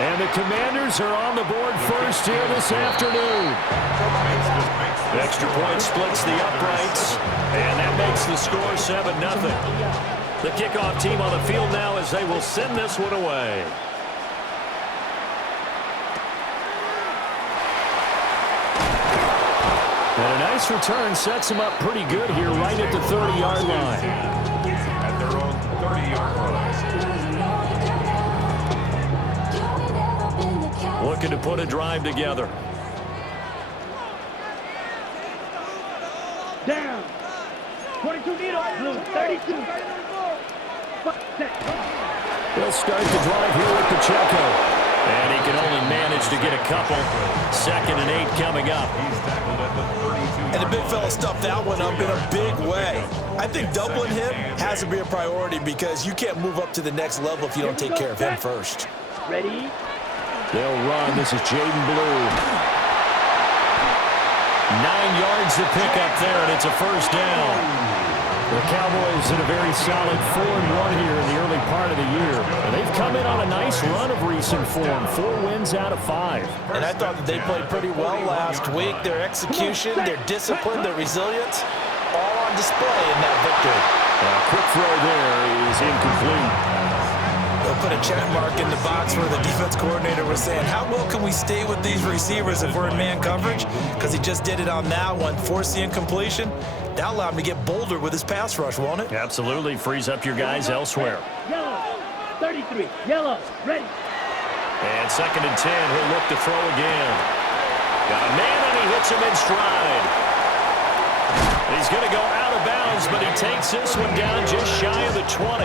And the Commanders are on the board first here this afternoon. Extra point splits the uprights, and that makes the score 7-0. The kickoff team on the field now as they will send this one away. And a nice return sets them up pretty good here right at the 30-yard line. At their own 30-yard line. Looking to put a drive together. Down. 22 needle. Blue. 32. He'll start the drive here with Pacheco. And he can only manage to get a couple. 2nd and 8 coming up. He's tackled at the 32. And the big fella stuffed that one up in a big way. I think doubling him has to be a priority because you can't move up to the next level if you don't take care of him first. Ready? They'll run. This is Jaden Blue. 9 yards to pick up there, and it's a first down. The Cowboys in a very solid 4-1 here in the early part of the year. And they've come in on a nice run of recent form. 4 wins out of 5. And I thought that they played pretty well last week. Their execution, their discipline, their resilience, all on display in that victory. Quick throw there is incomplete. They'll put a check mark in the box where the defense coordinator was saying, how well can we stay with these receivers if we're in man coverage? Because he just did it on that one, forced the incompletion. That allowed him to get bolder with his pass rush, won't it? Absolutely. Frees up your guys elsewhere. Yellow. 33. Yellow. Ready. And 2nd and 10. He'll look to throw again. Got a man, and he hits him in stride. He's going to go out of bounds, but he takes this one down just shy of the 20.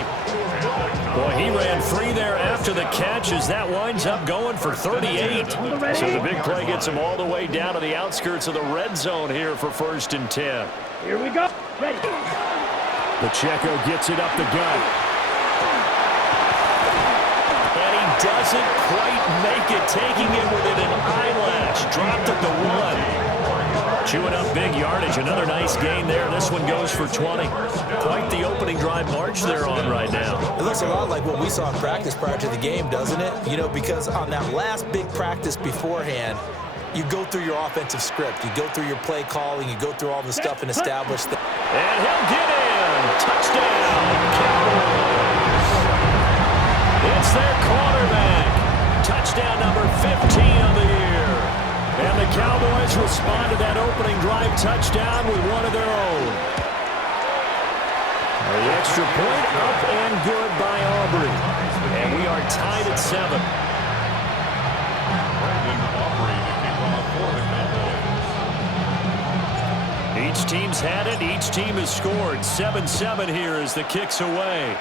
Boy, he ran free there after the catch as that winds up going for 38. So the big play gets him all the way down to the outskirts of the red zone here for 1st and 10. Here we go. Ready. Pacheco gets it up the gut. And he doesn't quite make it, taking it within an eyelash. Dropped at the 1. Chewing up big yardage. Another nice gain there. This one goes for 20. Quite the opening drive march they're on right now. It looks a lot like what we saw in practice prior to the game, doesn't it? You know, because on that last big practice beforehand, you go through your offensive script. You go through your play calling. You go through all the stuff and establish that. And he'll get in. Touchdown, Cowboys. It's their quarterback. Touchdown number 15 of the year. And the Cowboys respond to that opening drive touchdown with one of their own. The extra point up and good by Aubrey. And we are tied at 7. Each team's had it. Each team has scored. 7-7 here as the kick's away.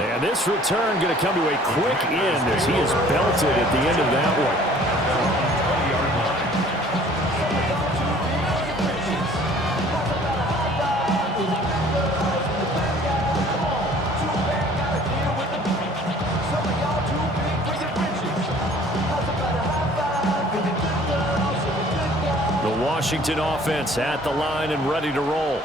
And this return going to come to a quick end as he is belted at the end of that one. The Washington offense at the line and ready to roll.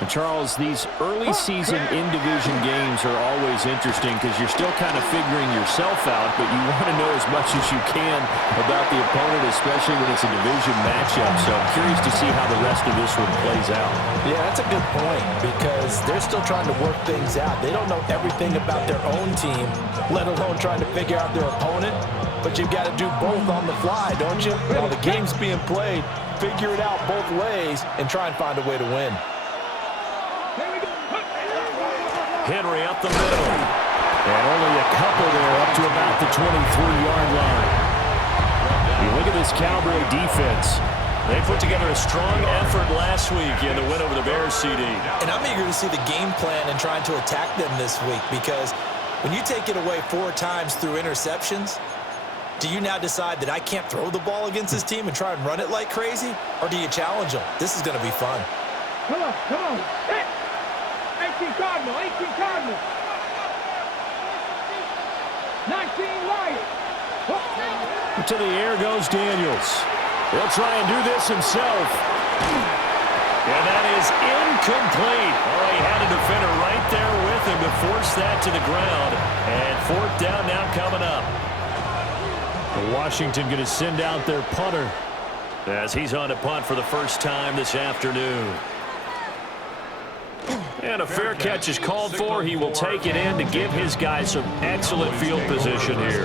And Charles, these early season in-division games are always interesting because you're still kind of figuring yourself out, but you want to know as much as you can about the opponent, especially when it's a division matchup. So I'm curious to see how the rest of this one plays out. Yeah, that's a good point because they're still trying to work things out. They don't know everything about their own team, let alone trying to figure out their opponent. But you've got to do both on the fly, don't you? While the game's being played, figure it out both ways and try and find a way to win. Henry up the middle. And only a couple there up to about the 23-yard line. You look at this Cowboy defense. They put together a strong effort last week in the win over the Bears, CD. And I'm eager to see the game plan and trying to attack them this week because when you take it away 4 times through interceptions, do you now decide that I can't throw the ball against this team and try and run it like crazy? Or do you challenge them? This is going to be fun. Come on, come on. Hey! 18 Cardinal, 18 Cardinal. 19 Lions. To the air goes Daniels. He'll try and do this himself. And that is incomplete. Oh, he had a defender right that to the ground. And fourth down now coming up. Washington going to send out their punter as he's on to punt for the first time this afternoon. And a fair catch is called for. He will take it in to give his guys some excellent field position here.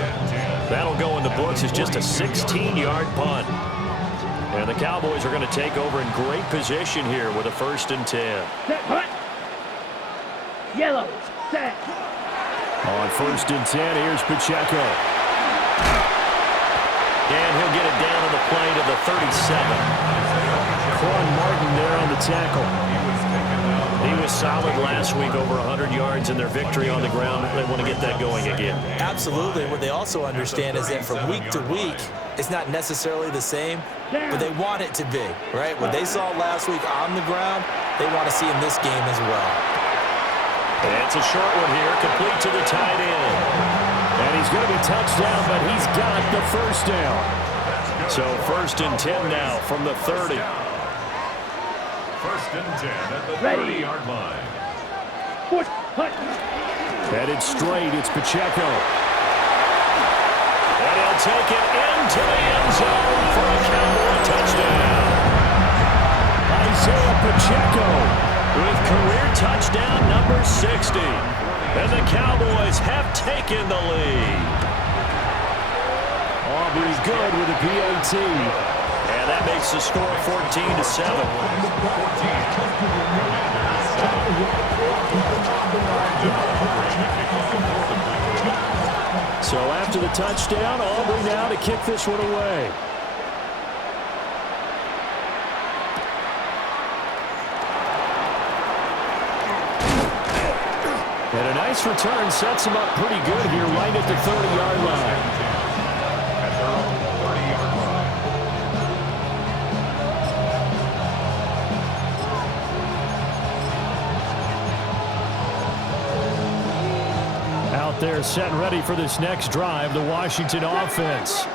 That'll go in the books as just a 16-yard punt. And the Cowboys are going to take over in great position here with a 1st and 10. Set, punt. Yellow, set. On 1st and 10, here's Pacheco. And he'll get it down to the play to the 37. Quan Martin there on the tackle. He was solid last week, over 100 yards in their victory on the ground. They want to get that going again. Absolutely. What they also understand is that from week to week, it's not necessarily the same, but they want it to be, right? What they saw last week on the ground, they want to see in this game as well. And it's a short one here, complete to the tight end. And he's going to be touched down, but he's got the first down. So 1st and 10 now from the 30. 1st and 10 at the 30-yard line. Foot, punt. Headed straight, it's Pacheco. And he'll take it into the end zone for a Cowboy touchdown. Isaiah Pacheco with career touchdown number 60. And the Cowboys have taken the lead. Aubrey good with a PAT. And that makes the score 14-7. So after the touchdown, Aubrey now to kick this one away. And a nice return sets him up pretty good here right at the 30-yard line. They're set and ready for this next drive, the Washington offense.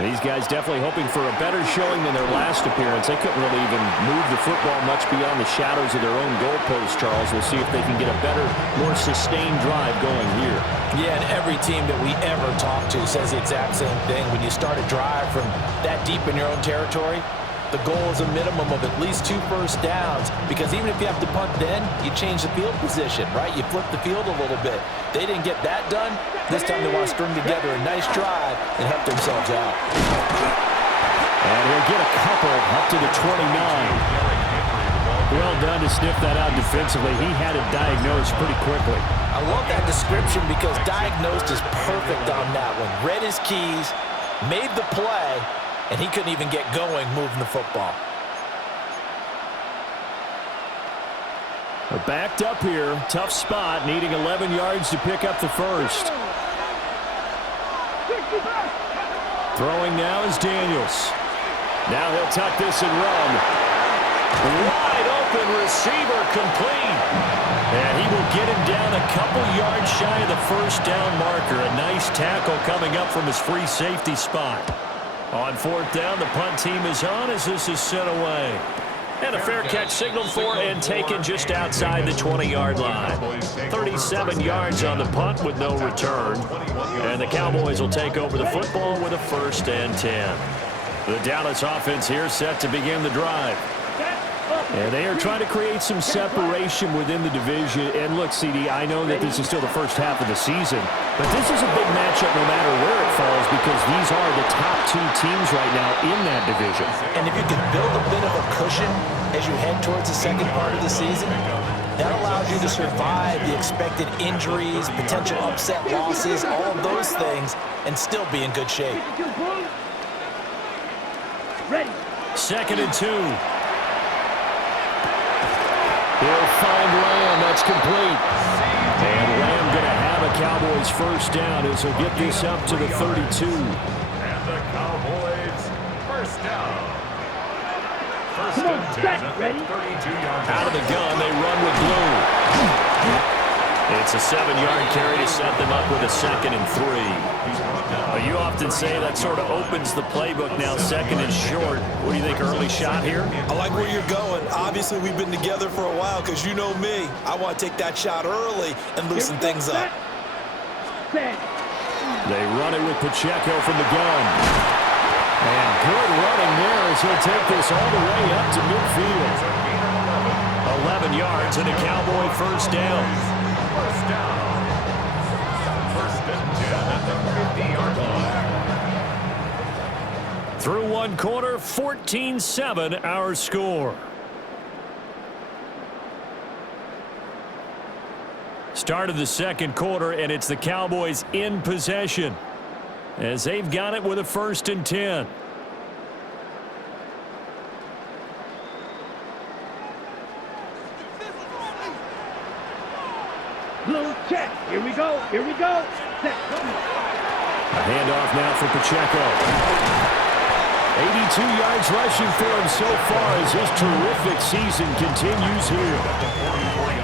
These guys definitely hoping for a better showing than their last appearance. They couldn't really even move the football much beyond the shadows of their own goalpost, Charles. We'll see if they can get a better, more sustained drive going here. Yeah, and every team that we ever talk to says the exact same thing. When you start a drive from that deep in your own territory, the goal is a minimum of at least 2 first downs, because even if you have to punt then, you change the field position, right? You flip the field a little bit. They didn't get that done. This time they want to string together a nice drive and help themselves out. And he'll get a couple up to the 29. Well done to sniff that out defensively. He had it diagnosed pretty quickly. I love that description because diagnosed is perfect on that one. Read his keys, made the play, and he couldn't even get going moving the football. They're backed up here. Tough spot, needing 11 yards to pick up the first. Throwing now is Daniels. Now he'll tuck this and run. Wide open receiver complete. And he will get him down a couple yards shy of the first down marker. A nice tackle coming up from his free safety spot. On 4th down, the punt team is on as this is sent away. And a fair catch signaled for and taken just outside the 20-yard line. 37 yards on the punt with no return. And the Cowboys will take over the football with a 1st and 10. The Dallas offense here set to begin the drive. And they are trying to create some separation within the division. And look, CD, I know that this is still the first half of the season, but this is a big matchup no matter where it falls, because these are the top 2 teams right now in that division. And if you can build a bit of a cushion as you head towards the second part of the season, that allows you to survive the expected injuries, potential upset losses, all of those things, and still be in good shape. Ready. 2nd and 2. He'll find Lamb. That's complete. And Lamb going to have a Cowboys first down as he'll get this up to the 32. And the Cowboys first down. First Come on, and 10 set, at the ready? 32-yard line. Out of the gun, they run with blue. It's a 7-yard carry to set them up with a 2nd and 3. You often say that sort of opens the playbook now, 2nd and short. What do you think, early shot here? I like where you're going. Obviously, we've been together for a while because you know me. I want to take that shot early and loosen things up. They run it with Pacheco from the gun. And good running there as he'll take this all the way up to midfield. 11 yards and a Cowboy first down. First down. First and 10 at the 50-yard line. Through one quarter, 14-7 our score. Start of the second quarter, and it's the Cowboys in possession as they've got it with a 1st and 10. Blue check. Here we go. Here we go. Set. A handoff now for Pacheco. 82 yards rushing for him so far as his terrific season continues here.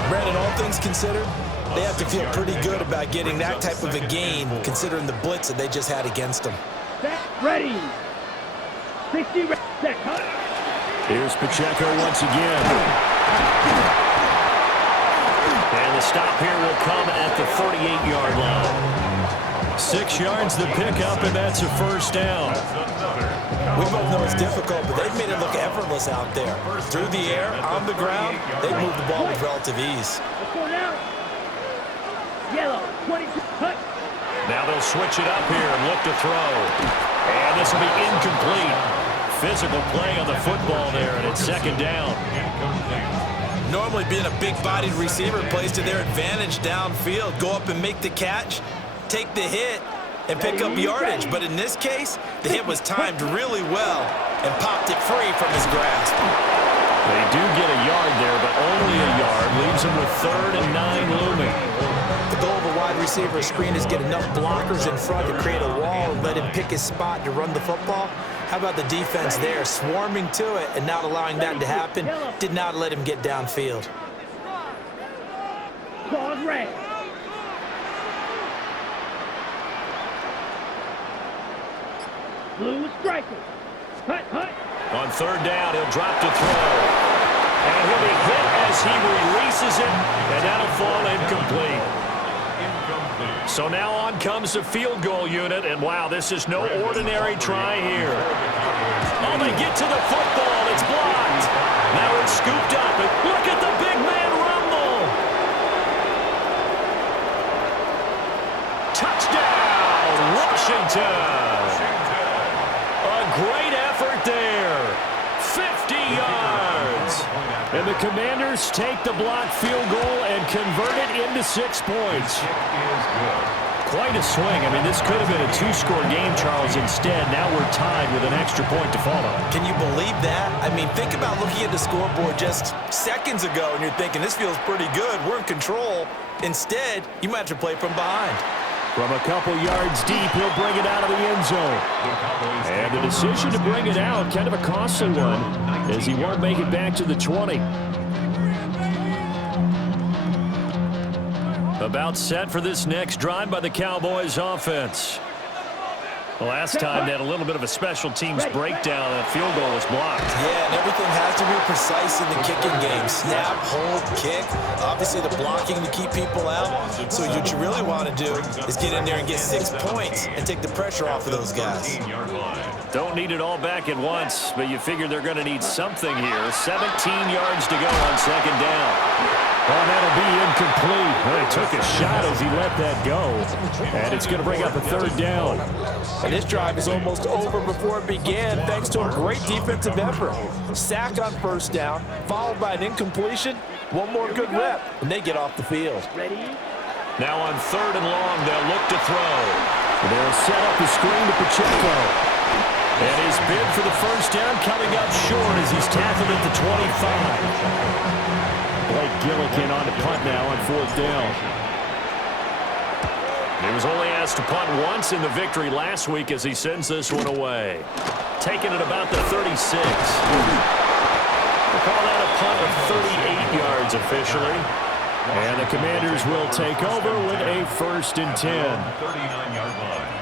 Brandon, all things considered, they have to feel pretty good about getting that type of a gain considering the blitz that they just had against them. Set. Ready. 60. Set. Here's Pacheco once again. And the stop here will come at the 38-yard line. 6 yards the pickup, and that's a first down. We both know it's difficult, but they've made it look effortless out there. Through the air, on the ground, they move the ball with relative ease. Let's go now. Yellow. 22. Hut. Now they'll switch it up here and look to throw. And this will be incomplete. Physical play on the football there, and it's 2nd down. Normally being a big-bodied receiver plays to their advantage downfield. Go up and make the catch, take the hit, and pick up yardage. But in this case, the hit was timed really well and popped it free from his grasp. They do get a yard there, but only a yard. Leaves them with 3rd and 9 looming. The goal of a wide receiver screen is get enough blockers in front to create a wall and let him pick his spot to run the football. How about the defense there, swarming to it and not allowing that to happen? Did not let him get downfield. Pause red. Blue striker. Hut, hut. On 3rd down, he'll drop to throw. And he'll be hit as he releases it, and that'll fall incomplete. So now on comes the field goal unit, and wow, this is no ordinary try here. Oh, they get to the football. It's blocked. Now it's scooped up, and look at the big man rumble. Touchdown, Washington. A great effort there. 50 yards. And the Commanders take the blocked field goal and convert it into 6 points. Quite a swing. I mean, this could have been a 2-score game, Charles. Instead, now we're tied with an extra point to follow. Can you believe that? I mean, think about looking at the scoreboard just seconds ago, and you're thinking, this feels pretty good. We're in control. Instead, you might have to play from behind. From a couple yards deep, he'll bring it out of the end zone. And the decision to bring it out, kind of a costly one, as he won't make it back to the 20. About set for this next drive by the Cowboys offense. The last time they had a little bit of a special teams breakdown, that field goal was blocked. Yeah, and everything has to be precise in the kicking game. Snap, hold, kick. Obviously, the blocking to keep people out. So what you really want to do is get in there and get 6 points and take the pressure off of those guys. Don't need it all back at once, but you figure they're going to need something here. 17 yards to go on 2nd down. Oh, that'll be incomplete. Well, he took a shot as he let that go. And it's going to bring up a 3rd down. And this drive is almost over before it began, thanks to a great defensive effort. Sack on 1st down, followed by an incompletion. One more good rep, and they get off the field. Ready? Now on 3rd and long, they'll look to throw. They'll set up the screen to Pacheco. And his bid for the 1st down coming up short as he's tackled at the 25. Blake Gillikin on to punt now on 4th down. He was only asked to punt once in the victory last week as he sends this one away. Taking it about the 36. We'll call that a punt of 38 yards officially. And the Commanders will take over with a 1st and 10. 39-yard line.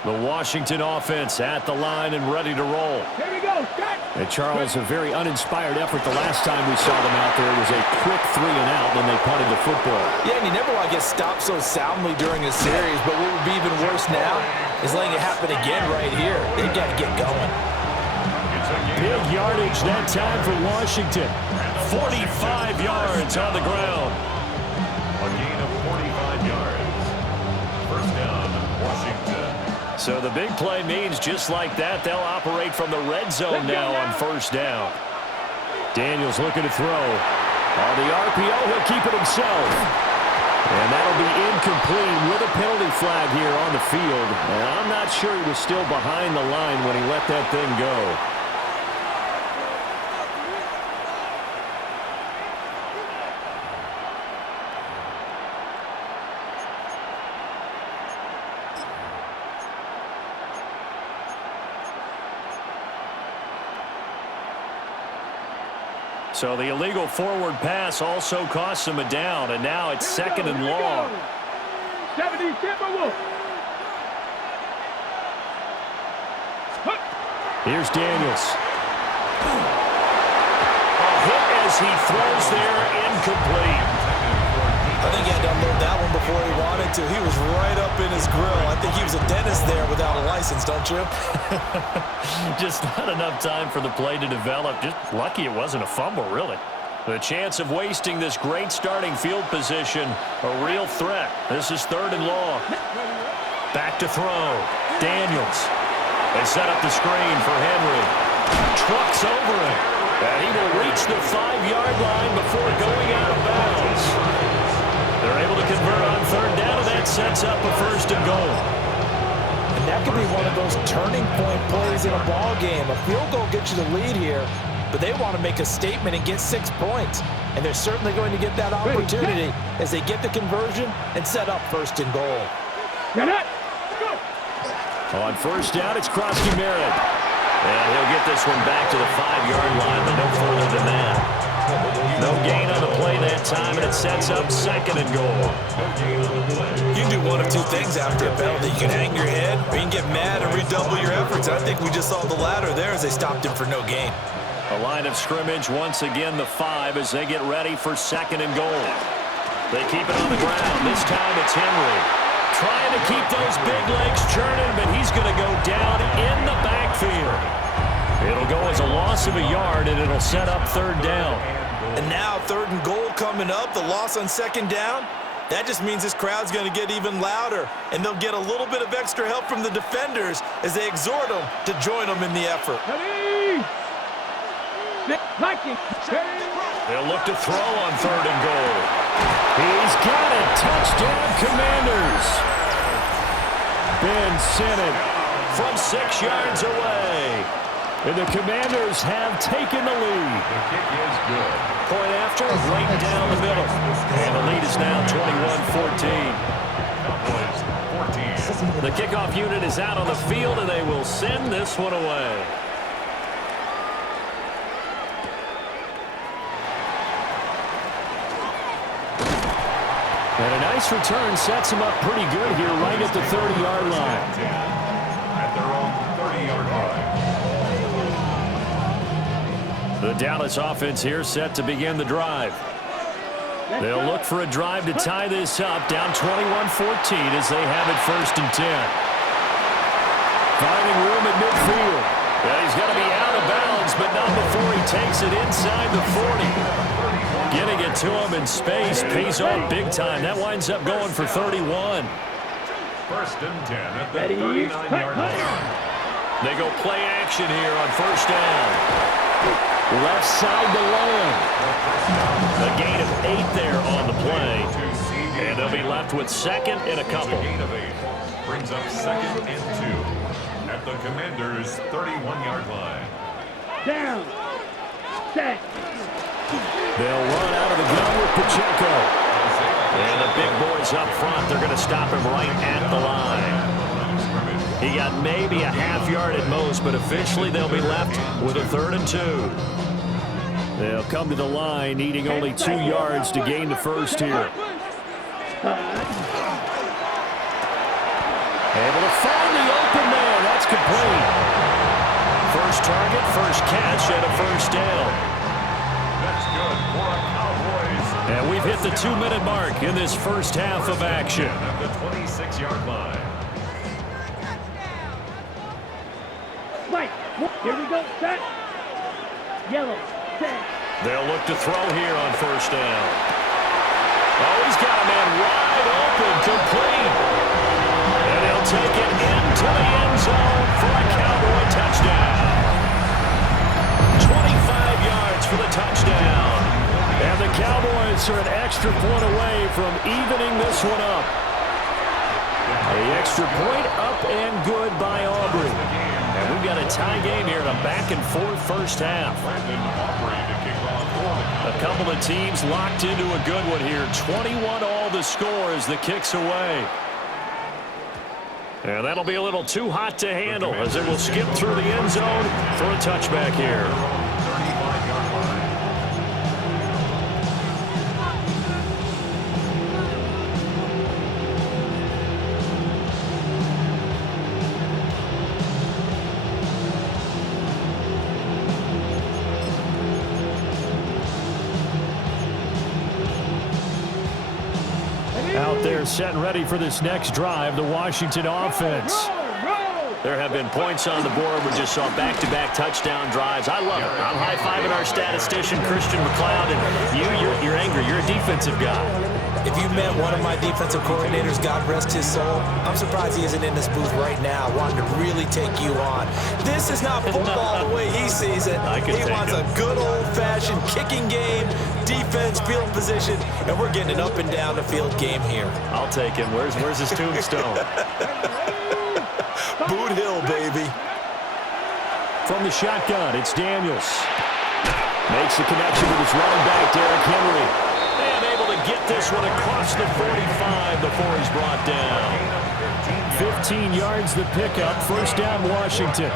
The Washington offense at the line and ready to roll. Here we go. And Charles, a very uninspired effort the last time we saw them out there. It was a quick 3 and out, and they punted the football. Yeah, and you never want to get stopped so soundly during a series, but what would be even worse now is letting it happen again right here. They've got to get going. Big yardage that time for Washington. 45 yards on the ground. A gain of 45 yards. First down, Washington. So the big play means just like that, they'll operate from the red zone now on 1st down. Daniels looking to throw. On the RPO, he'll keep it himself. And that'll be incomplete with a penalty flag here on the field. And I'm not sure he was still behind the line when he let that thing go. So the illegal forward pass also costs him a down, and now it's 2nd and long. 70 Timberwolves. Here's Daniels. A hit as he throws there, incomplete. I think he had to unload that one before he wanted to. He was right up in his grill. I think he was a dentist there without a license, don't you? Just not enough time for the play to develop. Just lucky it wasn't a fumble, really. The chance of wasting this great starting field position, a real threat. This is 3rd and long. Back to throw. Daniels. They set up the screen for Henry. Trucks over it. And he will reach the 5-yard line before going out of bounds. They're able to convert on 3rd down, and that sets up a 1st and goal. And that could be one of those turning point plays in a ball game. A field goal gets you the lead here, but they want to make a statement and get 6 points. And they're certainly going to get that opportunity as they get the conversion and set up 1st and goal. On 1st down, it's Krosky-Merritt. And he'll get this one back to the 5-yard line, but no further than that. No gain on the play that time, and it sets up 2nd and goal. You can do one of two things after a penalty. You can hang your head, or you can get mad and redouble your efforts. I think we just saw the latter there as they stopped him for no gain. A line of scrimmage, once again the 5 as they get ready for 2nd and goal. They keep it on the ground. This time it's Henry. Trying to keep those big legs churning, but he's going to go down in the backfield. It'll go as a loss of a yard, and it'll set up 3rd down. And now 3rd and goal coming up, the loss on 2nd down. That just means this crowd's going to get even louder, and they'll get a little bit of extra help from the defenders as they exhort them to join them in the effort. They'll look to throw on 3rd and goal. He's got it. Touchdown, Commanders. Ben Sinnott from 6 yards away. And the Commanders have taken the lead. The kick is good. Point after, right down the middle. And the lead is now 21-14. Cowboys 14. The kickoff unit is out on the field, and they will send this one away. And a nice return sets him up pretty good here right at the 30-yard line. At their own 30-yard line. The Dallas offense here set to begin the drive. They'll look for a drive to tie this up, down 21-14 as they have it 1st and 10. Finding room at midfield. Yeah, he's got to be out of bounds, but not before he takes it inside the 40. Getting it to him in space pays off big time. That winds up going for 31. 1st and 10 at the 39-yard line. They go play action here on 1st down. Left side to Lamb. A gain of 8 there on the play. And they'll be left with 2nd and a couple. A gain of 8 brings up 2nd and 2 at the Commanders' 31-yard line. Down. Set. They'll run out of the gun with Pacheco. And the big boys up front, they're going to stop him right at the line. He got maybe a half yard at most, but officially they'll be left with a 3rd and 2. They'll come to the line needing only 2 yards to gain the first here. Able to find the open man. That's complete. First target, first catch, and a first down. That's good for a Cowboys. And we've hit the 2-minute mark in this first half of action. At the 26-yard line. Mike, here we go, set. Yellow, set. They'll look to throw here on first down. Oh, he's got a man wide open, complete. And he'll take it into the end zone for a Cowboy touchdown. 25 yards for the touchdown. And the Cowboys are an extra point away from evening this one up. The extra point up and good by Aubrey. And we've got a tie game here in a back-and-forth first half. A couple of teams locked into a good one here. 21 all the score as the kick's away. And that'll be a little too hot to handle as it will skip through the end zone for a touchback here. 35-yard line. Out there set and ready for this next drive, the Washington offense. There have been points on the board. We just saw back-to-back touchdown drives. I love it. I'm high-fiving our statistician, Christian McLeod, and you're angry. You're a defensive guy. If you met one of my defensive coordinators, God rest his soul, I'm surprised he isn't in this booth right now wanting to really take you on. This is not football the way he sees it. He wants a good old-fashioned kicking game, defense, field position, and we're getting an up-and-down-the-field game here. I'll take him. Where's his tombstone? Boot Hill, baby. From the shotgun, it's Daniels. Makes the connection with his running back, Derrick Henry. And able to get this one across the 45 before he's brought down. 15 yards the pickup. First down, Washington.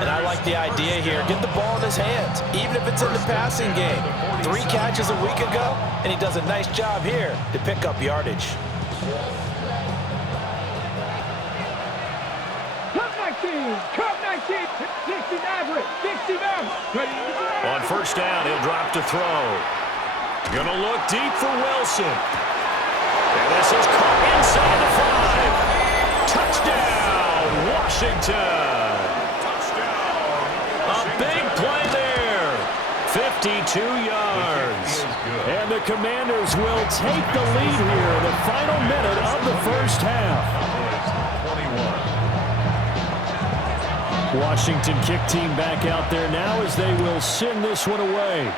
And I like the idea here. Get the ball in his hands, even if it's in the passing game. 3 catches a week ago, and he does a nice job here to pick up yardage. Cup 19, 69, 69. On first down, he'll drop to throw. Gonna look deep for Wilson. And this is caught inside the 5. Touchdown, Washington. A big play there. 52 yards. And the Commanders will take the lead here in the final minute of the first half. Washington kick team back out there now as they will send this one away.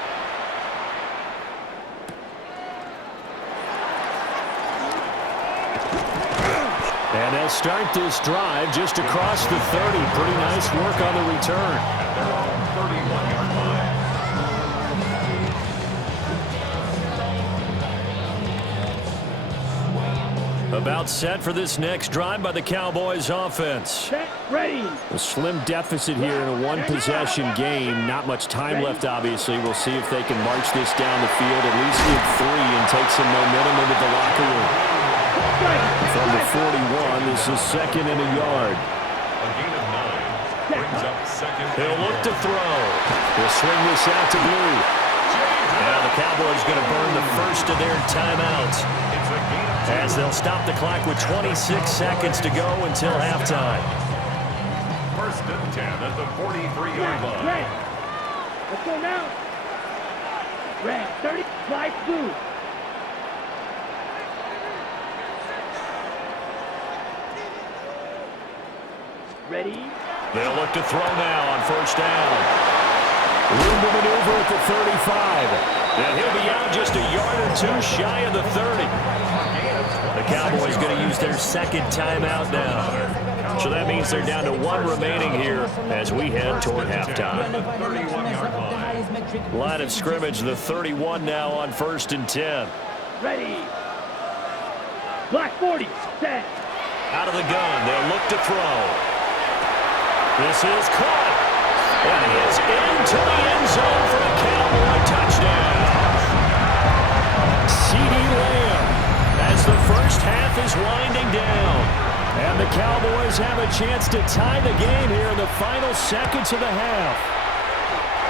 And they'll start this drive just across the 30. Pretty nice work on the return. They're on 31-yard line. About set for this next drive by the Cowboys offense. Set, ready. A slim deficit here in a one-possession game. Not much time left, obviously. We'll see if they can march this down the field, at least get 3 and take some momentum into the locker room. From the 41, this is 2nd and a yard. A gain of 9 brings up 2nd. He'll look to throw. He'll swing this out to Blue. Now the Cowboys going to burn the first of their timeouts, as they'll stop the clock with 26 seconds to go until halftime. 1st and 10 at the 43-yard line. Red. Let's go now. Red, 30, slide blue. Ready. They'll look to throw now on first down. Room to maneuver at the 35. And he'll be out just a yard or 2 shy of the 30. The Cowboys going to use their 2nd timeout now. So that means they're down to 1 remaining here as we head toward halftime. Line of scrimmage, the 31 now on 1st and 10. Ready. Black 40, set. Out of the gun, they'll look to throw. This is caught. And he is into the end zone for a Cowboy touchdown. CeeDee Lamb as the first half is winding down. And the Cowboys have a chance to tie the game here in the final seconds of the half.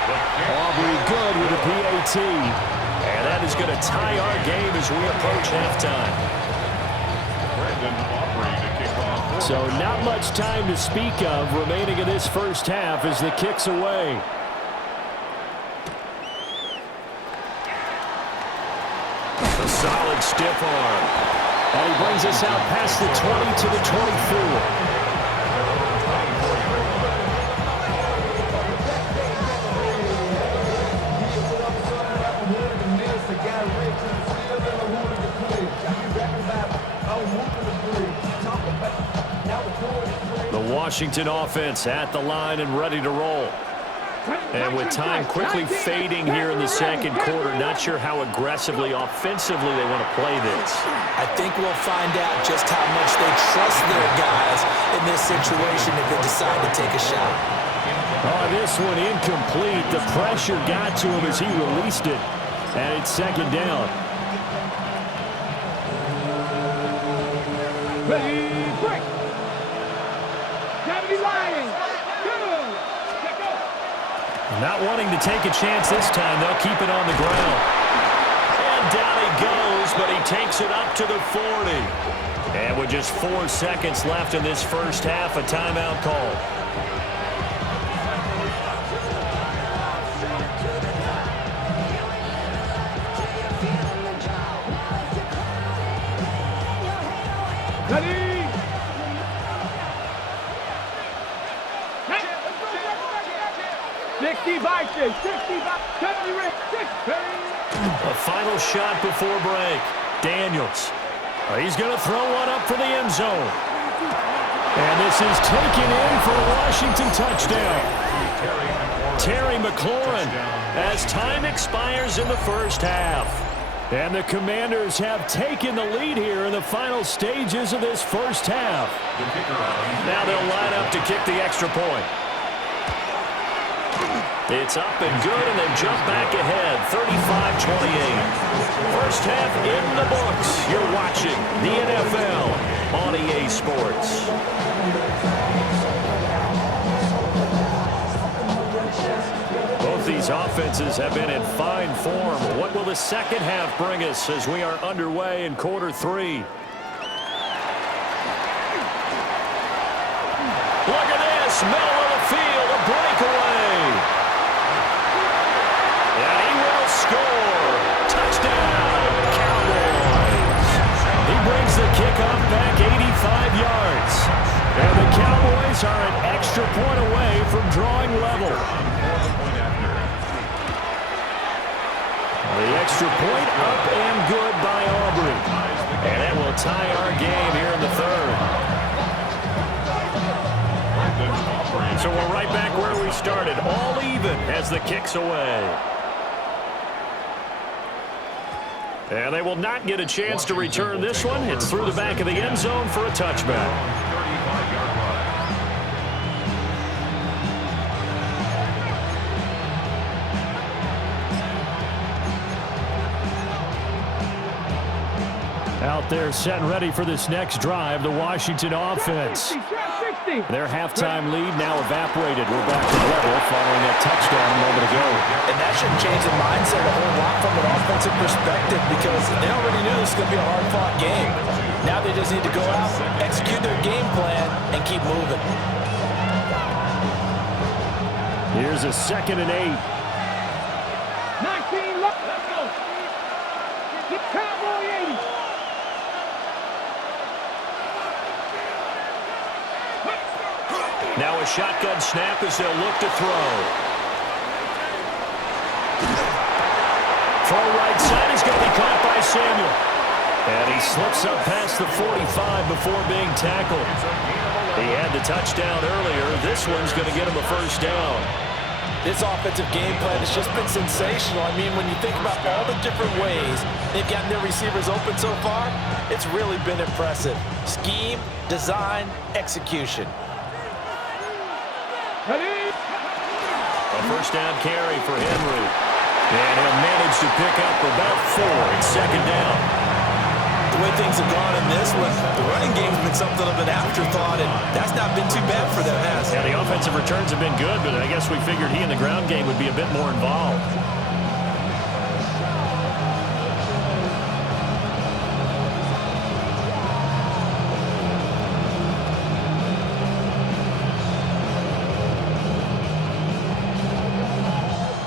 Aubrey good with a PAT. And that is going to tie our game as we approach halftime. So not much time to speak of remaining in this first half as the kick's away. A solid stiff arm. And he brings us out past the 20 to the 24. The Washington offense at the line and ready to roll. And with time quickly fading here in the second quarter, not sure how aggressively, offensively they want to play this. I think we'll find out just how much they trust their guys in this situation if they decide to take a shot. Oh, this one incomplete. The pressure got to him as he released it. And it's second down. Ready, break. Gotta be lying. Good. Check out. Not wanting to take a chance this time. They'll keep it on the ground. And down he goes, but he takes it up to the 40. And with just 4 seconds left in this first half, a timeout call. Ready. 65, 70, A final shot before break. Daniels. He's going to throw one up for the end zone. And this is taken in for a Washington touchdown. Terry McLaurin as time expires in the first half. And the Commanders have taken the lead here in the final stages of this first half. Now they'll line up to kick the extra point. It's up and good, and they jump back ahead, 35-28. First half in the books. You're watching the NFL on EA Sports. Both these offenses have been in fine form. What will the second half bring us as we are underway in quarter 3? Look at this, middle of the field, a breakaway. And he will score. Touchdown, Cowboys. He brings the kickoff back 85 yards. And the Cowboys are an extra point away from drawing level. The extra point up and good by Aubrey. And that will tie our game here in the third. So we're right back where we started, all even as the kick's away. And they will not get a chance to return this one. It's through the back of the end zone for a touchback. Out there set and ready for this next drive, the Washington offense. Their halftime lead now evaporated. We're back to level following that touchdown a moment ago. And that should change the mindset a whole lot from an offensive perspective because they already knew this was going to be a hard-fought game. Now they just need to go out, execute their game plan, and keep moving. Here's a 2nd and 8. 19 left. Let's go. Get Cowboy 80. Now a shotgun snap as they'll look to throw. Throw right side is going to be caught by Samuel. And he slips up past the 45 before being tackled. He had the touchdown earlier. This one's going to get him a first down. This offensive game plan has just been sensational. I mean, when you think about all the different ways they've gotten their receivers open so far, it's really been impressive. Scheme, design, execution. Ready? A first down carry for Henry. And he'll manage to pick up about 4. It's second down. The way things have gone in this one, the running game's been something of an afterthought, and that's not been too bad for them, has it? Yeah, the offensive returns have been good, but I guess we figured he in the ground game would be a bit more involved.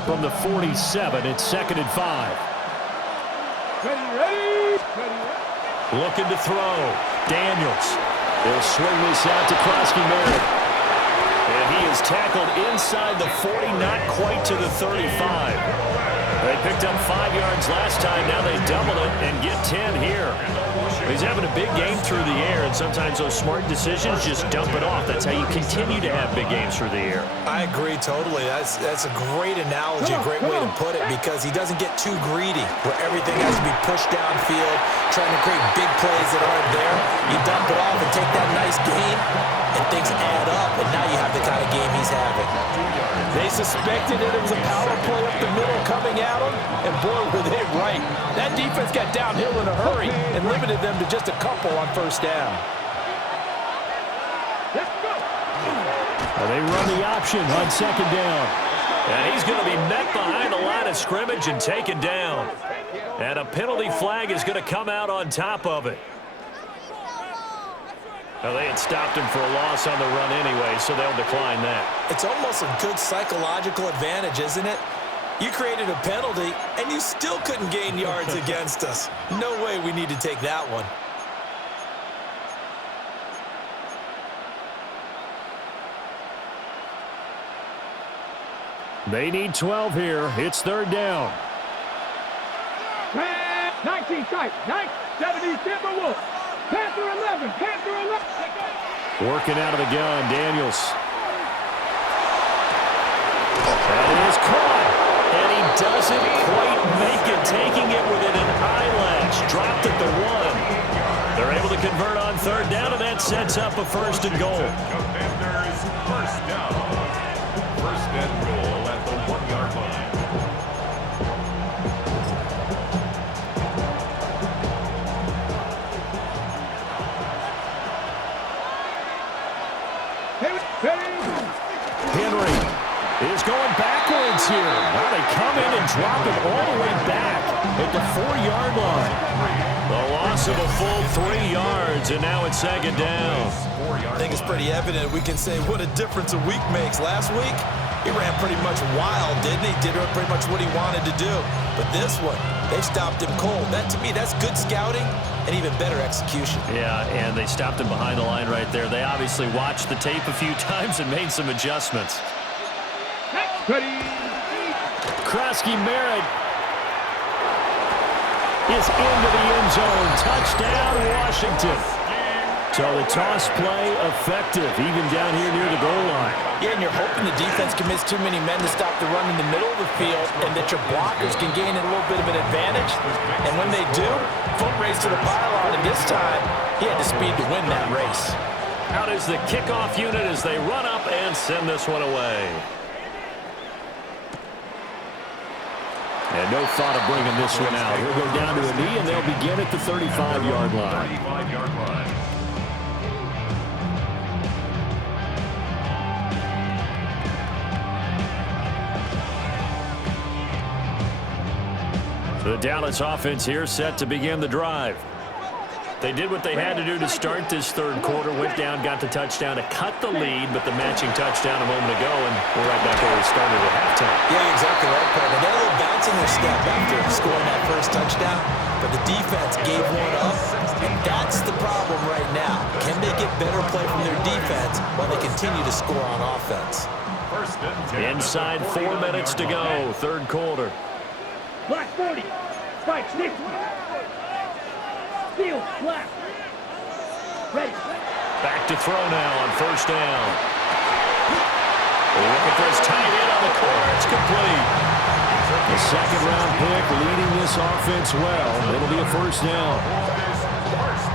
From the 47, it's second and 5. Ready? Looking to throw. Daniels. They'll swing this out to Krosky-Merritt. And he is tackled inside the 40, not quite to the 35. They picked up 5 yards last time. Now they doubled it and get 10 here. He's having a big game through the air, and sometimes those smart decisions just dump it off. That's how you continue to have big games through the air. I agree totally. That's a great analogy, a great way to put it, because he doesn't get too greedy where everything has to be pushed downfield, trying to create big plays that aren't there. You dump it off and take that nice gain, and things add up, and now you have the kind of game he's having. They suspected it was a power play up the middle coming at them, and boy, were they right. That defense got downhill in a hurry and limited them to just a couple on first down. Let's go. And they run the option on second down. And he's going to be met behind the line of scrimmage and taken down. And a penalty flag is going to come out on top of it. Well, they had stopped him for a loss on the run anyway, so they'll decline that. It's almost a good psychological advantage, isn't it? You created a penalty, and you still couldn't gain yards against us. No way we need to take that one. They need 12 here. It's third down. 19 tight. 70 Timberwolves. Panther 11. Panther 11. Working out of the gun, Daniels. That is caught. And he doesn't quite make it, taking it within an eyelash. Dropped at the 1. They're able to convert on third down, and that sets up a first and goal. Commanders first down. First and goal at the 1-yard line. Henry is going backwards here. Now they come in and drop it all the way back at the 4-yard line. The loss of a full 3 yards, and now it's second down. I think it's pretty evident we can say what a difference a week makes. Last week, he ran pretty much wild, didn't he? Did pretty much what he wanted to do. But this one, they stopped him cold. That, to me, that's good scouting and even better execution. Yeah, and they stopped him behind the line right there. They obviously watched the tape a few times and made some adjustments. Krosky-Merritt is into the end zone. Touchdown, Washington. So the toss play effective, even down here near the goal line. Yeah, and you're hoping the defense commits too many men to stop the run in the middle of the field, and that your blockers can gain a little bit of an advantage. And when they do, foot race to the pylon, and this time, he had the speed to win that race. Out is the kickoff unit as they run up and send this one away. And no thought of bringing this one out. He'll go down to a knee, and they'll begin at the 35-yard line. 35-yard line. The Dallas offense here set to begin the drive. They did what they had to do to start this third quarter. Went down, got the touchdown to cut the lead, but the matching touchdown a moment ago, and we're right back where we started at halftime. Yeah, exactly right, Pat. They got a little bounce in their step after scoring that first touchdown, but the defense gave one up, and that's the problem right now. Can they get better play from their defense while they continue to score on offense? Inside 4 minutes to go, third quarter. Black 40. Spike, sneak. Steal, black. Ready. Back to throw now on first down. Looking for his tight end on the corner. It's complete. The second-round pick leading this offense well. It'll be a first down.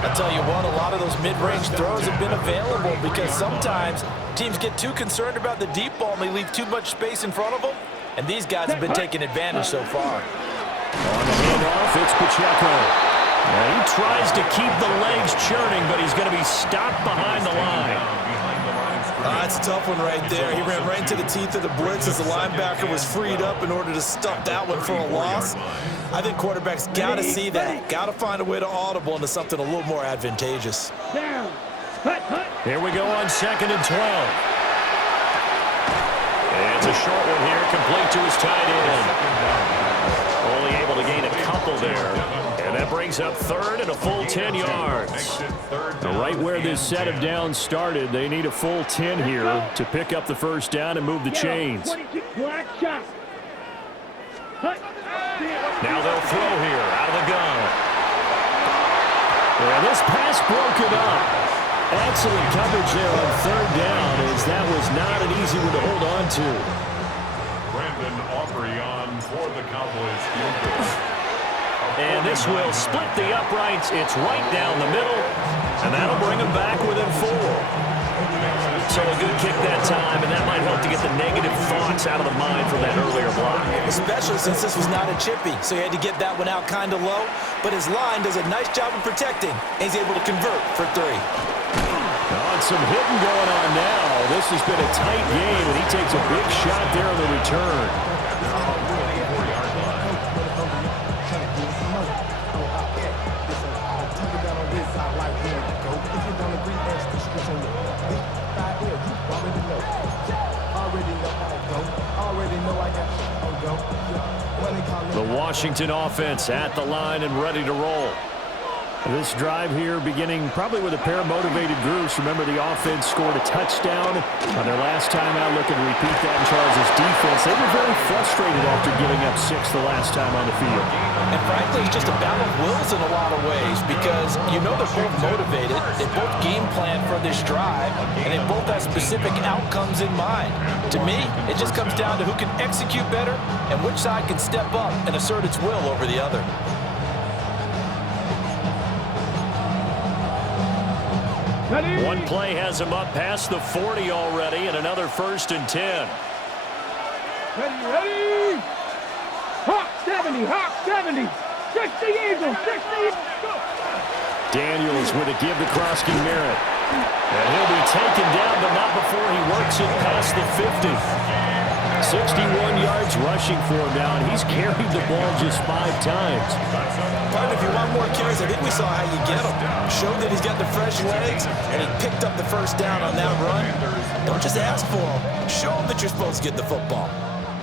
I tell you what, a lot of those mid-range throws have been available because sometimes teams get too concerned about the deep ball and they leave too much space in front of them, and these guys have been taking advantage so far. On the handoff, it's Pacheco. He tries to keep the legs churning, but he's going to be stopped behind the line. That's a tough one right there. He ran right into the teeth of the blitz as the linebacker was freed up in order to stop that one for a loss. I think quarterbacks got to see that. Got to find a way to audible into something a little more advantageous. Here we go on 2nd and 12. And it's a short one here, complete to his tight end. Only able to gain a couple there. And that brings up 3rd and a full 10 yards. Right where this set of downs started, they need a full 10 here to pick up the first down and move the chains. Now they'll throw here out of the gun. And this pass broken up. Excellent coverage there on 3rd down, as that was not an easy one to hold on to. Brandon Aubrey on for the Cowboys field goal. And this will split the uprights. It's right down the middle, and that'll bring them back within 4. So a good kick that time, and that might help to get the negative thoughts out of the mind from that earlier block. Especially since this was not a chippy, so he had to get that one out kind of low. But his line does a nice job of protecting, and he's able to convert for 3. Oh, and some hitting going on now. This has been a tight game, and he takes a big shot there on the return. The Washington offense at the line and ready to roll. This drive here beginning probably with a pair of motivated groups. Remember, the offense scored a touchdown on their last time out. Looking to repeat that in Charles' defense. They were very frustrated after giving up 6 the last time on the field. And frankly, it's just a battle of wills in a lot of ways because you know they're both motivated. They both game plan for this drive, and they both have specific outcomes in mind. To me, it just comes down to who can execute better and which side can step up and assert its will over the other. One play has him up past the 40 already, and another 1st and 10. Ready? Hawk 70, Hawk 70. 60 Eagles, 60 Eagles. Daniels with a give to Krosky Merritt. And he'll be taken down, but not before he works it past the 50. 61 yards rushing for him now, and he's carried the ball just 5 times. Partner, if you want more carries, I think we saw how you get him. Showed that he's got the fresh legs, and he picked up the first down on that run. Don't just ask for him. Show him that you're supposed to get the football.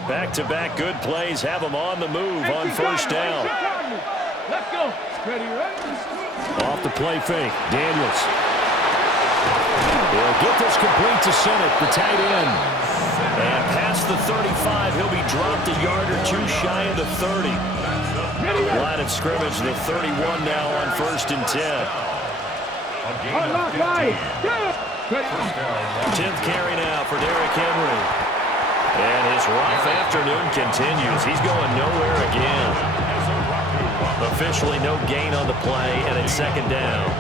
Back-to-back good plays have him on the move on 1st down. Let's go. Ready? Off the play fake, Daniels. He'll get this complete to Sennett, the tight end. And past the 35, he'll be dropped a yard or 2 shy of the 30. Line of scrimmage, the 31 now on 1st and 10. 10th carry now for Derrick Henry. And his rough afternoon continues. He's going nowhere again. Officially no gain on the play, and it's 2nd down.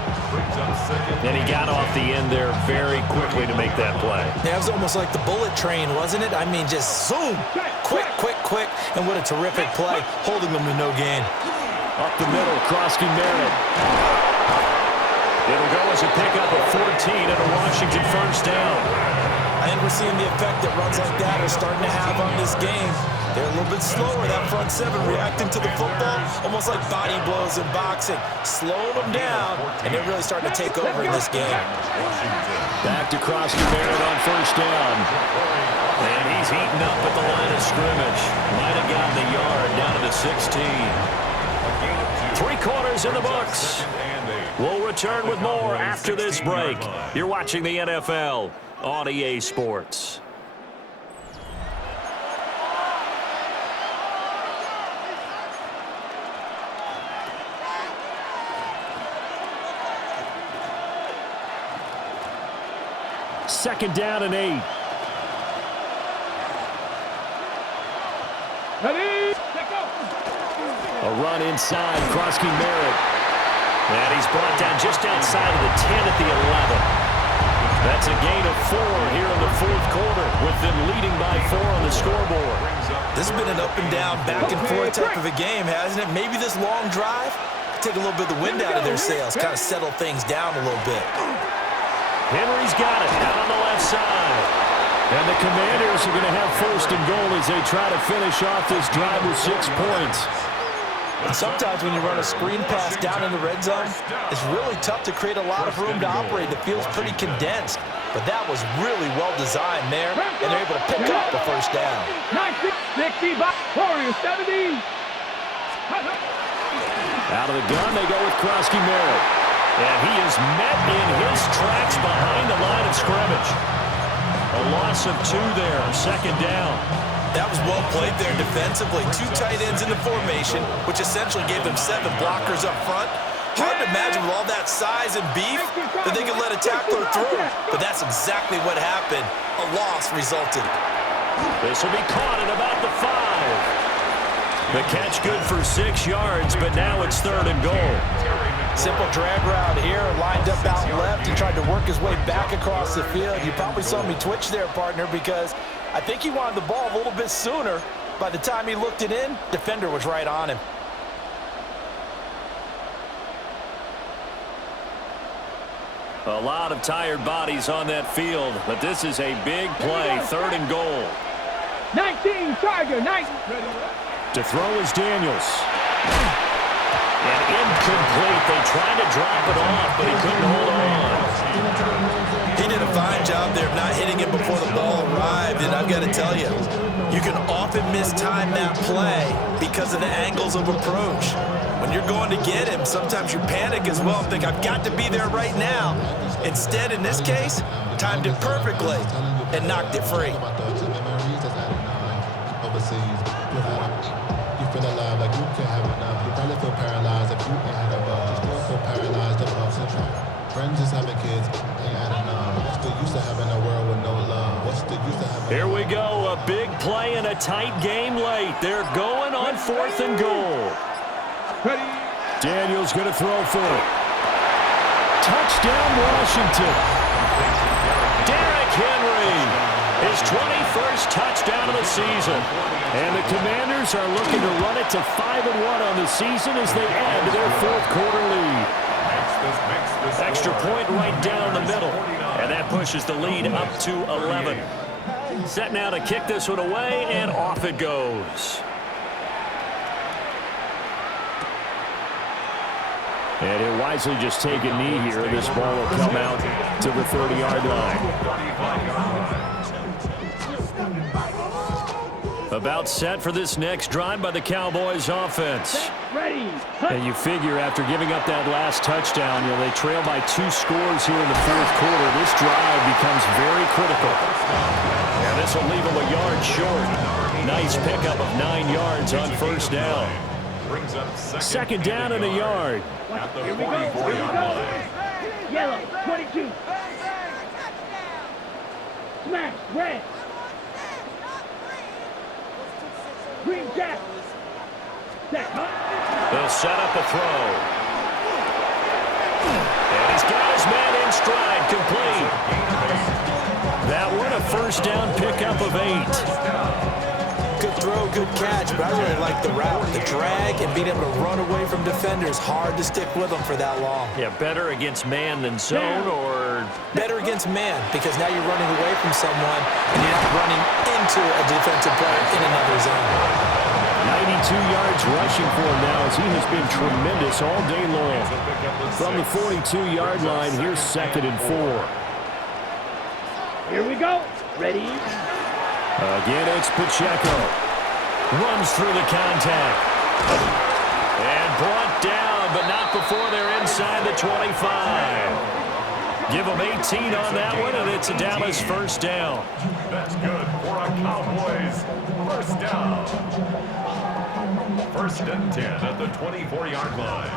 And he got off the end there very quickly to make that play. Yeah, it was almost like the bullet train, wasn't it? I mean, just zoom. Quick, quick, quick. And what a terrific play, holding them to no gain. Up the middle, Krosky Merritt. It'll go as a pickup of 14 and a Washington 1st down. I think we're seeing the effect that runs like that are starting to have on this game. They're a little bit slower, that front 7, reacting to the football, almost like body blows in boxing. Slowing them down, and they're really starting to take over in this game. Back to Krosky Merritt on 1st down. And he's heating up at the line of scrimmage. Might have gotten the yard down to the 16. 3 quarters in the books. We'll return with more after this break. You're watching the NFL on EA Sports. Second down and 8. Ready? A run inside, Krosky Merritt. And he's brought down just outside of the 10 at the 11. That's a gain of 4 here in the fourth quarter, with them leading by 4 on the scoreboard. This has been an up-and-down, back-and-forth type of a game, hasn't it? Maybe this long drive take a little bit of the wind out of their sails, kind of settle things down a little bit. Henry's got it out on the left side. And the Commanders are going to have first and goal as they try to finish off this drive with 6 points. And sometimes when you run a screen pass down in the red zone, it's really tough to create a lot of room to operate. It feels pretty condensed. But that was really well designed there, and they're able to pick up the first down. 60 by Warriors 70. Out of the gun, they go with Krosky Merritt. And he is met in his tracks behind the line of scrimmage. A loss of 2 there, second down. That was well played there defensively. 2 tight ends in the formation, which essentially gave them 7 blockers up front. Hard to imagine with all that size and beef that they could let a tackler through. But that's exactly what happened. A loss resulted. This will be caught at about the 5. The catch good for 6 yards, but now it's third and goal. Simple drag route here, lined up out left and tried to work his way back across the field. You probably saw me twitch there, partner, because I think he wanted the ball a little bit sooner. By the time he looked it in, defender was right on him. A lot of tired bodies on that field, but this is a big play, third and goal. 19, Charger, 19. To throw is Daniels. And incomplete. They tried to drop it off, but he couldn't hold on. He did a fine job there of not hitting it before the ball arrived, and I've got to tell you, you can often mistime that play because of the angles of approach. When you're going to get him, sometimes you panic as well and think, I've got to be there right now. Instead, in this case, timed it perfectly and knocked it free. You feel alive like you can't have enough. You probably feel paralyzed if you ain't had a buzz. You feel paralyzed above central. Friends just having kids ain't adding up. What's the use of having a world with no love? What's the use of having... Here we go, a big play in a tight game late. They're going on fourth and goal. Daniels going to throw for it. Touchdown, Washington. Derrick Henry. His 21st touchdown of the season. And the Commanders are looking to run it to 5-1 on the season as they add to their fourth quarter lead. Extra point right down the middle. And that pushes the lead up to 11. Set now to kick this one away, and off it goes. And he'll wisely just take a knee here. This ball will come out to the 30-yard line. About set for this next drive by the Cowboys offense. Ready. And you figure after giving up that last touchdown, they trail by 2 scores here in the fourth quarter. This drive becomes very critical. And this will leave them a yard short. Nice pickup of 9 yards on first down. Second down and a yard. At the 44-yard line. Yellow, 22. Smash, red. Green jack. They'll set up a throw. And he's got his man in stride, complete. That one a first down pickup of 8. Good throw, good catch, but I really like the route. The drag and being able to run away from defenders, hard to stick with them for that long. Yeah, better against man than zone, or? Better against man, because now you're running away from someone and you're not running into a defensive player in another zone. 92 yards rushing for him now as he has been tremendous all day long. From the 42-yard line, here's second and 4. Here we go. Ready? Again, it's Pacheco. Runs through the contact. And brought down, but not before they're inside the 25. Give them 18 on that one, and it's a Dallas first down. That's good for a Cowboys first down. First and 10 at the 24-yard line.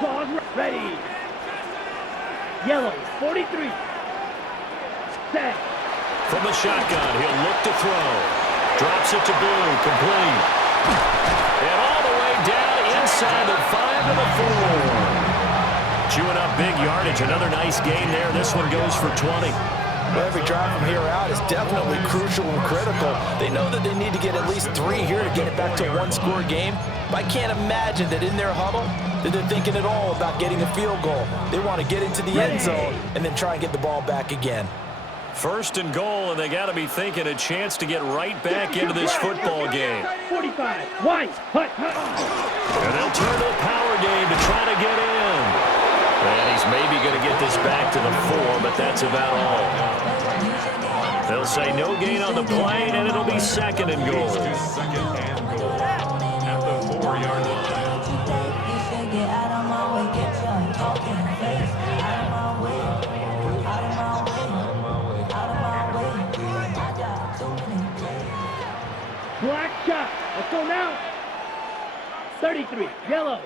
Pause. Ready. Yellow, 43. Set. From the shotgun, he'll look to throw. Drops it to Blue, complete. And all the way down inside the 5 to the 4. Chewing up big yardage. Another nice gain there. This one goes for 20. Well, every drive from here out is definitely crucial and critical. They know that they need to get at least 3 here to get it back to a one-score game. But I can't imagine that in their huddle that they're thinking at all about getting a field goal. They want to get into the end zone and then try and get the ball back again. First and goal, and they got to be thinking a chance to get right back into this football game. 45, wide, hut. And they'll turn to the power game to try to get in. And he's maybe going to get this back to the 4, but that's about all. They'll say no gain on the play, and it'll be second and goal. Second and goal at the 4-yard line. Black shot. Let's go now. 33, yellow.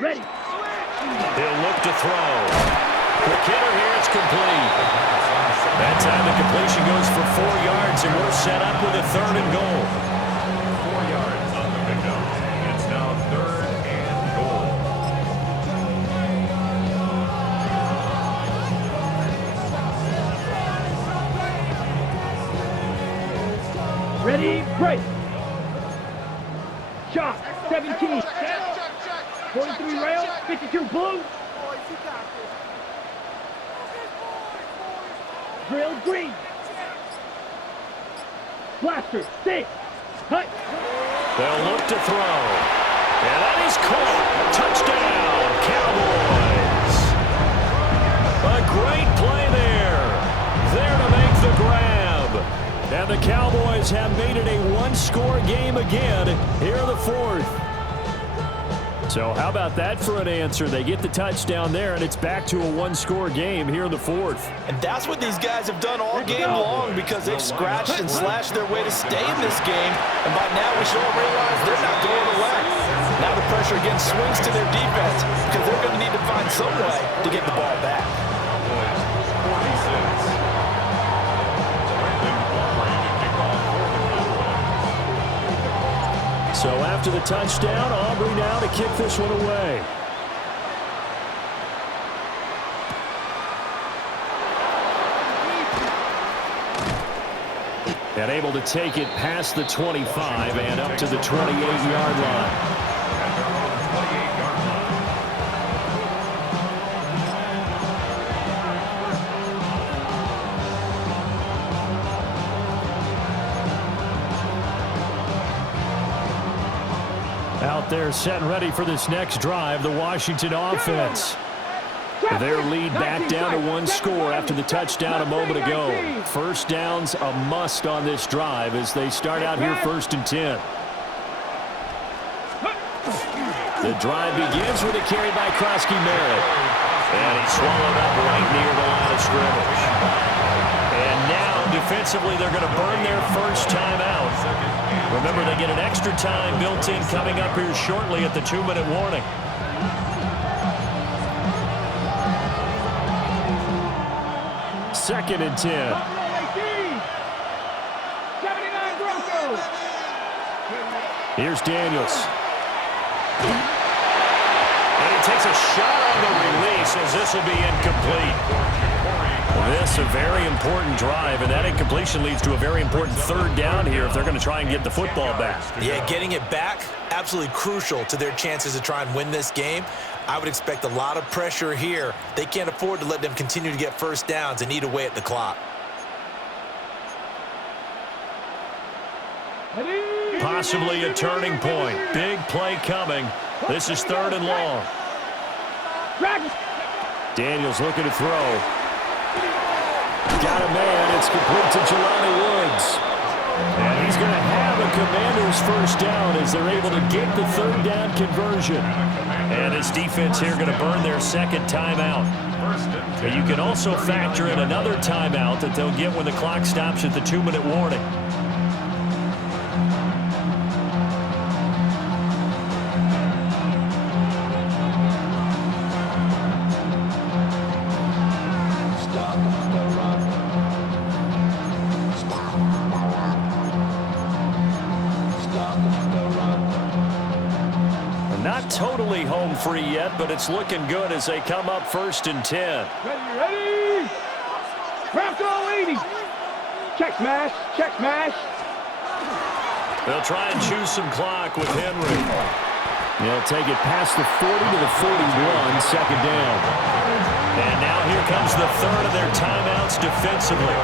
Ready. He'll look to throw. Quick hitter here, it's complete. That time the completion goes for 4 yards, and we're set up with a third and goal. 4 yards on the pickup. It's now third and goal. Ready, break. Shot, 17. 43 rail, 52 blue. Drill green. Blaster, 6. Hut. They'll look to throw. And that is caught. Touchdown, Cowboys. A great play there. There to make the grab. And the Cowboys have made it a one-score game again here in the 4th. So how about that for an answer? They get the touchdown there, and it's back to a one-score game here in the 4th. And that's what these guys have done all game long because they've scratched and slashed their way to stay in this game. And by now we should all realize they're not going away. Now the pressure again swings to their defense because they're going to need to find some way to get the ball back. 46. So after the touchdown, Aubrey now to kick this one away. And able to take it past the 25 and up to the 28-yard line. Out there set and ready for this next drive, the Washington offense. Their lead back down to 1 score after the touchdown a moment ago. First down's a must on this drive as they start out here 1st and 10. The drive begins with a carry by Krosky-Merritt. And he's swallowed up right near the line of scrimmage. And now defensively they're going to burn their first time out. Remember, they get an extra time built in coming up here shortly at the 2-minute warning. Second and 10. 79 Broncos. Here's Daniels. And he takes a shot on the release as this will be incomplete. This a very important drive, and that incompletion leads to a very important third down here if they're going to try and get the football back. Yeah, getting it back, absolutely crucial to their chances to try and win this game. I would expect a lot of pressure here. They can't afford to let them continue to get first downs and eat away at the clock. Possibly a turning point. Big play coming. This is 3rd and long. Daniels looking to throw. Got a man. It's complete to Jelani Woods. And he's going to have a Commander's first down as they're able to get the third down conversion. And his defense here going to burn their second timeout. But you can also factor in another timeout that they'll get when the clock stops at the 2-minute warning. not totally home free yet, but it's looking good as they come up 1st and 10. Ready? Craft all 80. Check smash, check smash. They'll try and choose some clock with Henry. They'll take it past the 40 to the 41, 2nd down. And now here comes the 3rd of their timeouts defensively.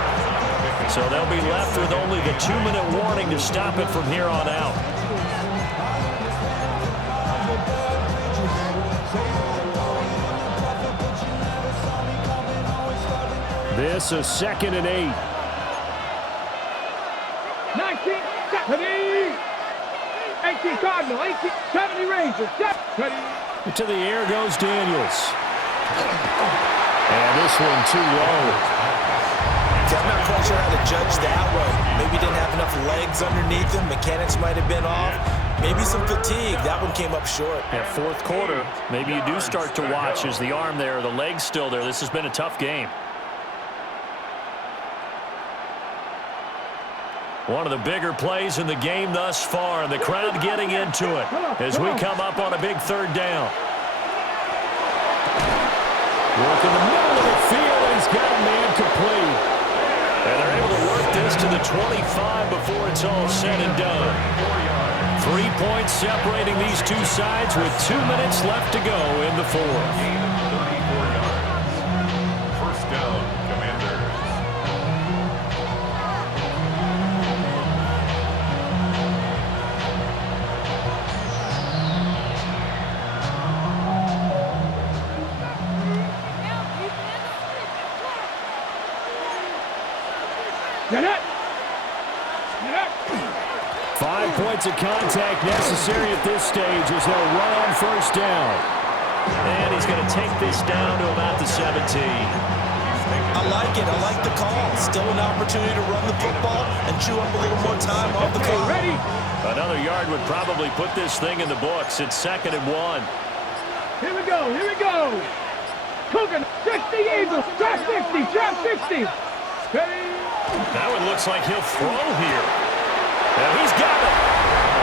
So they'll be left with only the 2-minute warning to stop it from here on out. This is 2nd and 8. 1970. 18 Cardinal, 1870 Rangers. Ready. To the air goes Daniels. And this one too low. I'm not quite sure how to judge that one. Maybe didn't have enough legs underneath him. Mechanics might have been off. Maybe some fatigue. That one came up short. Yeah, 4th quarter, maybe you do start to watch. Is the arm there, the leg's still there? This has been a tough game. One of the bigger plays in the game thus far, and the crowd getting into it as we come up on a big 3rd down. Work in the middle of the field, and he's got a man complete. And they're able to work this to the 25 before it's all said and done. 3 points separating these two sides with 2 minutes left to go in the 4th. 34 yards. 1st down, Commanders. Get it. 5 points of contact necessary at this stage as they'll run on 1st down. And he's going to take this down to about the 17. I like it. I like the call. Still an opportunity to run the football and chew up a little more time off the clock. Ready. Another yard would probably put this thing in the books. It's 2nd and 1. Here we go. Here we go. Cooking. 60 Eagles. Drop 60. Drop 60. Ready. That one looks like he'll throw here. And he's got it.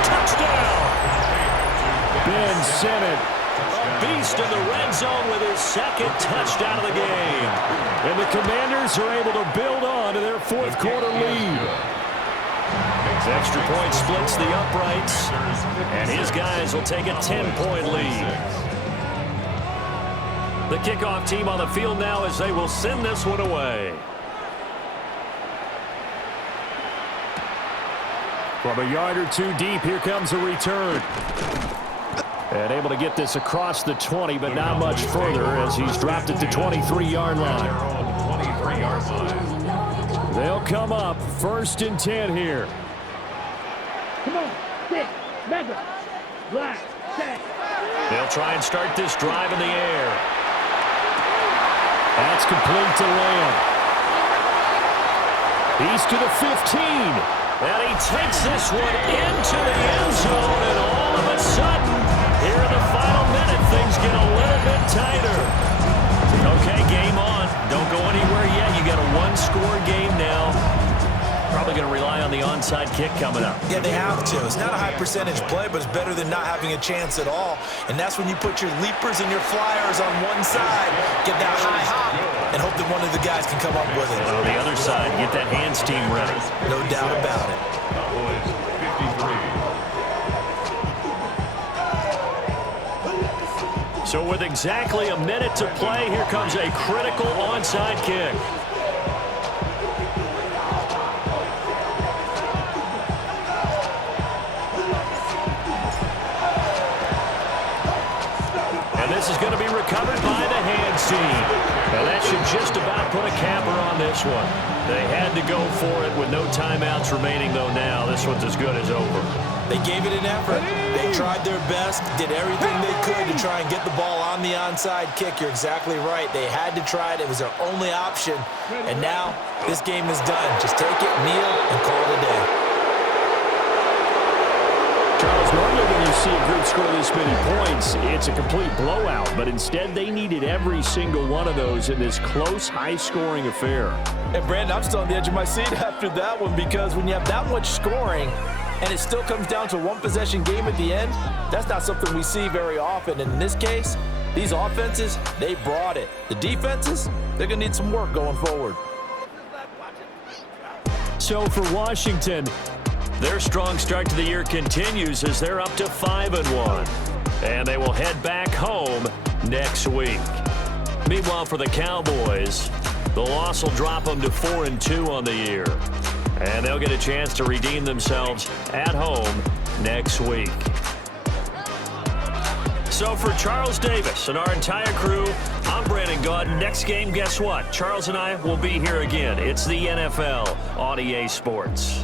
Touchdown. Ben Sinnott, a beast in the red zone with his 2nd touchdown of the game. And the Commanders are able to build on to their 4th quarter lead. Extra point splits the uprights, and his guys will take a 10-point lead. The kickoff team on the field now as they will send this one away. From a yard or two deep, here comes a return. And able to get this across the 20, but not much further as he's dropped it to 23-yard line. 23-yard line. They'll come up 1st and 10 here. Come on. 6. Mega. Black. Set. They'll try and start this drive in the air. That's complete to Lamb. He's to the 15. And he takes this one into the end zone, and all of a sudden, here in the final minute, things get a little bit tighter. Okay, game on. Don't go anywhere yet. You got a 1-score game now. Probably going to rely on the onside kick coming up. Yeah, they have to. It's not a high percentage play, but it's better than not having a chance at all. And that's when you put your leapers and your flyers on one side, get that high hop, and hope that one of the guys can come up with it. And on the other side, get that hands team ready. No doubt about it. Cowboys 53. So with exactly a minute to play, here comes a critical onside kick. This is going to be recovered by the hands team. Now that should just about put a capper on this one. They had to go for it with no timeouts remaining, though. Now this one's as good as over. They gave it an effort. They tried their best, did everything they could to try and get the ball on the onside kick. You're exactly right. They had to try it. It was their only option. And now this game is done. Just take it, kneel, and call it a day. Charles, normally when you see a group score this many points, it's a complete blowout. But instead, they needed every single one of those in this close, high-scoring affair. And Brandon, I'm still on the edge of my seat after that one because when you have that much scoring, and it still comes down to one possession game at the end, that's not something we see very often. And in this case, these offenses, they brought it. The defenses, they're going to need some work going forward. So for Washington, their strong start to the year continues as they're up to 5-1. And they will head back home next week. Meanwhile, for the Cowboys, the loss will drop them to 4-2 on the year. And they'll get a chance to redeem themselves at home next week. So for Charles Davis and our entire crew, I'm Brandon Gaud. Next game, guess what? Charles and I will be here again. It's the NFL on EA Sports.